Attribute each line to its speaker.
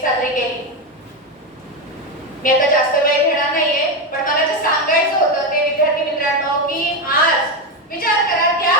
Speaker 1: साजरी केली. मी आता जास्त वेळ घेणार नाहीये पण मला जे सांगायचं होतं ते विद्यार्थी मित्रांनो की आज विचार करा त्या